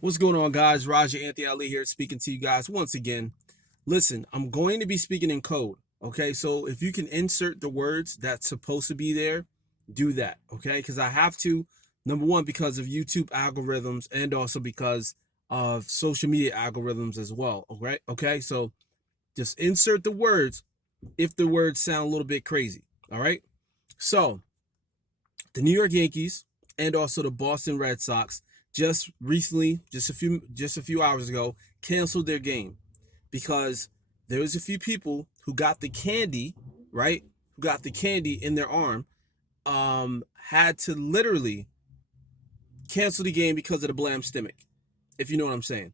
What's going on, guys? Roger Anthony Ali here speaking to you guys once again. Listen, I'm going to be speaking in code. Okay, so if you can insert the words that's supposed to be there, do that. Okay, because I have to. Number one, because of YouTube algorithms, and also because of social media algorithms as well. Okay, so just insert the words if the words sound a little bit crazy. All right, so the New York Yankees and also the Boston Red Sox just recently, just a few hours ago, canceled their game because there was a few people who got the candy, right? Who got the candy in their arm, had to literally cancel the game because of the blamskemic, if you know what I'm saying.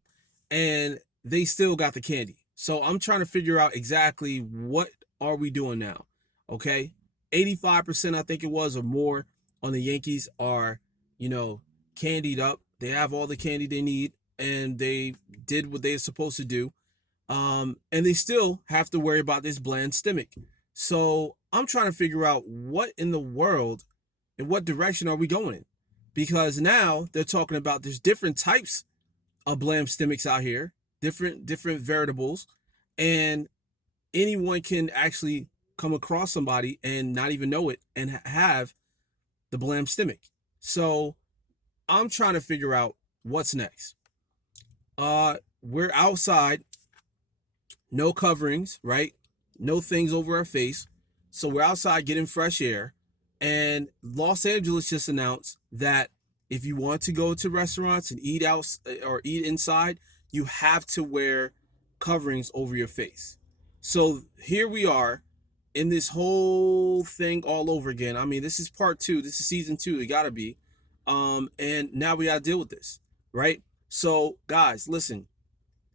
And they still got the candy. So I'm trying to figure out exactly what are we doing now. Okay. 85%, I think it was, or more on the Yankees are, candied up. They have all the candy they need and they did what they're supposed to do. And they still have to worry about this blamskemic. So I'm trying to figure out what in the world, in what direction are we going in? Because now they're talking about there's different types of blamskemics out here, different variables, and anyone can actually come across somebody and not even know it and have the blamskemic. So I'm trying to figure out what's next. We're outside, no coverings, right? No things over our face. So we're outside getting fresh air. And Los Angeles just announced that if you want to go to restaurants and eat out or eat inside, you have to wear coverings over your face. So here we are in this whole thing all over again. I mean, this is part two. This is season two. It gotta be. And now we gotta deal with this, right? So, guys, listen,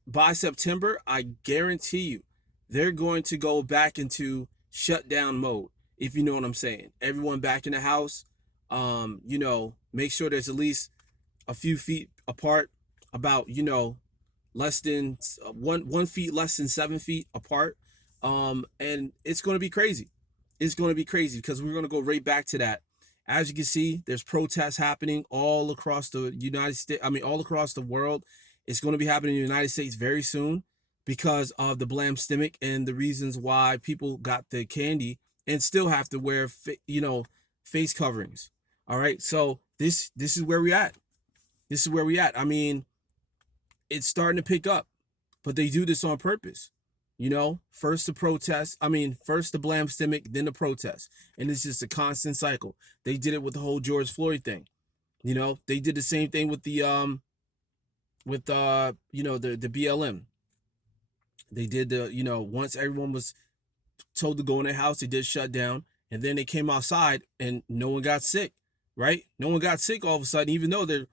by September, I guarantee you, they're going to go back into shutdown mode, if you know what I'm saying. Everyone back in the house. Make sure there's at least a few feet apart, about less than 1 feet, less than 7 feet apart. And it's going to be crazy. It's going to be crazy because we're going to go right back to that. As you can see, there's protests happening all across the United States. I mean, all across the world. It's going to be happening in the United States very soon because of the blamskemic and the reasons why people got the candy and still have to wear, face coverings. All right, so this is where we at. This is where we at. I mean, it's starting to pick up, but they do this on purpose. First the protest. I mean, first the blamskemic, then the protest, and it's just a constant cycle. They did it with the whole George Floyd thing. They did the same thing with the the BLM. They did once everyone was told to go in their house, they did shut down, and then they came outside and no one got sick, right? No one got sick all of a sudden, even though they're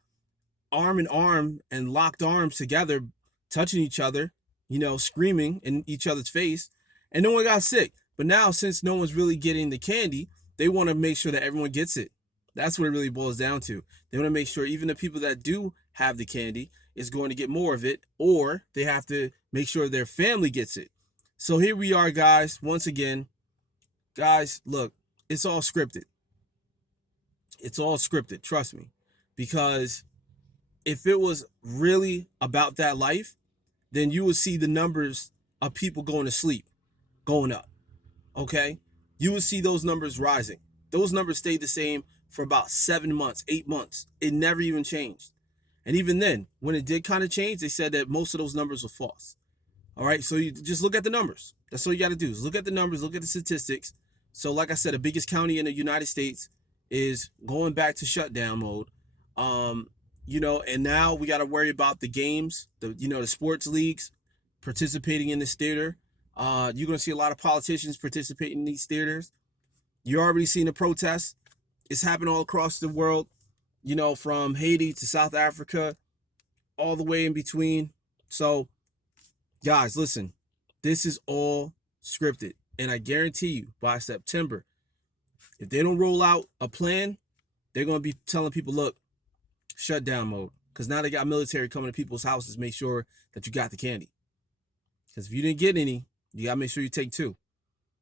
arm in arm and locked arms together, touching each other, screaming in each other's face, and no one got sick. But now, since no one's really getting the candy, they want to make sure that everyone gets it. That's what it really boils down to. They want to make sure even the people that do have the candy is going to get more of it, or they have to make sure their family gets it. So here we are, guys. Once again, guys, look, it's all scripted. It's all scripted, trust me. Because if it was really about that life, then you would see the numbers of people going to sleep going up. Okay? You would see those numbers rising. Those numbers stayed the same for about 7 months, 8 months. It never even changed. And even then, when it did kind of change, they said that most of those numbers were false. All right, so you just look at the numbers. That's all you got to do is look at the numbers, look at the statistics. So, like I said, the biggest county in the United States is going back to shutdown mode. And now we got to worry about the games, the sports leagues participating in this theater. You're going to see a lot of politicians participating in these theaters. You're already seeing the protests. It's happening all across the world, from Haiti to South Africa, all the way in between. So, guys, listen, this is all scripted. And I guarantee you, by September, if they don't roll out a plan, they're going to be telling people, look, shutdown mode. Because now they got military coming to people's houses, make sure that you got the candy. Because if you didn't get any, you got to make sure you take two.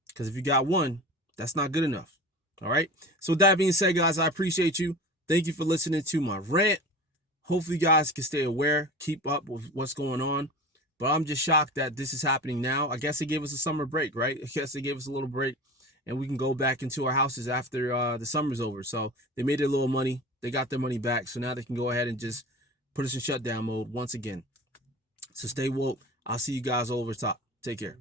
Because if you got one, that's not good enough. All right. So with that being said, guys, I appreciate you. Thank you for listening to my rant. hopefully you guys can stay aware, keep up with what's going on. But I'm just shocked that this is happening now. I guess they gave us a summer break, right? I guess they gave us a little break, and we can go back into our houses after the summer's over. So they made their little money. They got their money back. So now they can go ahead and just put us in shutdown mode once again. So stay woke. I'll see you guys over top. Take care.